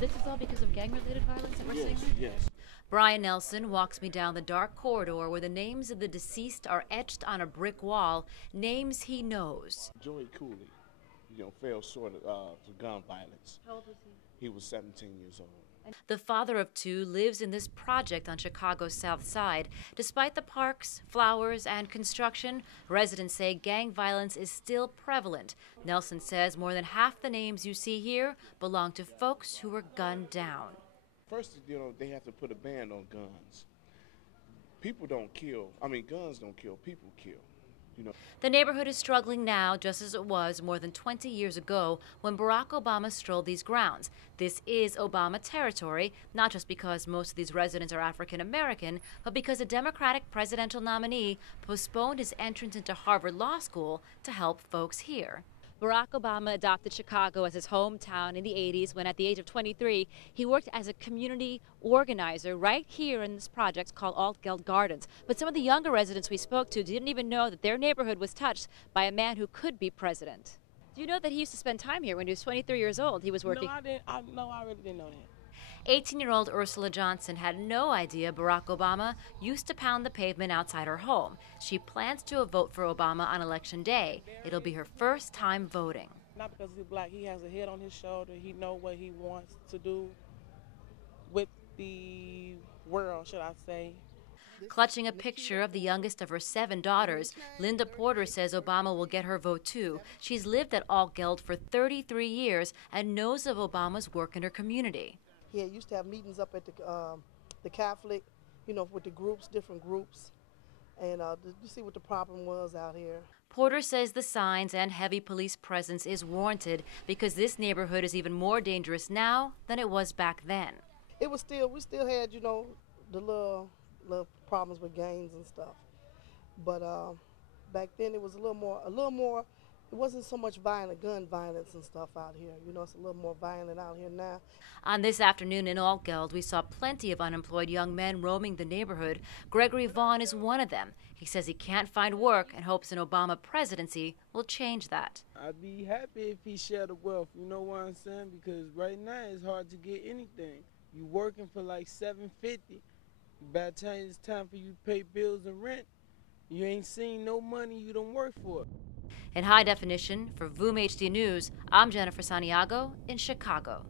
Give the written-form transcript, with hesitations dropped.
this is all because of gang-related violence that we're seeing? Yes. Brian Nelson walks me down the dark corridor where the names of the deceased are etched on a brick wall, names he knows. Joey Cooley, fell short of gun violence. How old was he? He was 17 years old. The father of two lives in this project on Chicago's South Side. Despite the parks, flowers, and construction, residents say gang violence is still prevalent. Nelson says more than half the names you see here belong to folks who were gunned down. First, they have to put a ban on guns. People don't kill. Guns don't kill, people kill. The neighborhood is struggling now, just as it was more than 20 years ago when Barack Obama strolled these grounds. This is Obama territory, not just because most of these residents are African American, but because a Democratic presidential nominee postponed his entrance into Harvard Law School to help folks here. Barack Obama adopted Chicago as his hometown in the 80s when, at the age of 23, he worked as a community organizer right here in this project called Altgeld Gardens. But some of the younger residents we spoke to didn't even know that their neighborhood was touched by a man who could be president. Do you know that he used to spend time here when he was 23 years old? He was working. No, I didn't. I really didn't know that. 18-year-old Ursula Johnson had no idea Barack Obama used to pound the pavement outside her home. She plans to vote for Obama on Election Day. It'll be her first time voting. Not because he's black. He has a head on his shoulder. He knows what he wants to do with the world, should I say. Clutching a picture of the youngest of her 7 daughters, Linda Porter says Obama will get her vote too. She's lived at Altgeld for 33 years and knows of Obama's work in her community. He used to have meetings up at the Catholic, with the groups, different groups, and you see what the problem was out here. Porter says the signs and heavy police presence is warranted because this neighborhood is even more dangerous now than it was back then. We still had, the little problems with gangs and stuff, but back then it was a little more. It wasn't so much gun violence and stuff out here. It's a little more violent out here now. On this afternoon in Altgeld, we saw plenty of unemployed young men roaming the neighborhood. Gregory Vaughn is one of them. He says he can't find work and hopes an Obama presidency will change that. I'd be happy if he shared the wealth, you know what I'm saying? Because right now it's hard to get anything. You working for like $7.50. By the time it's time for you to pay bills and rent, you ain't seen no money you don't work for. In high definition, for VOOM HD News, I'm Jennifer Santiago in Chicago.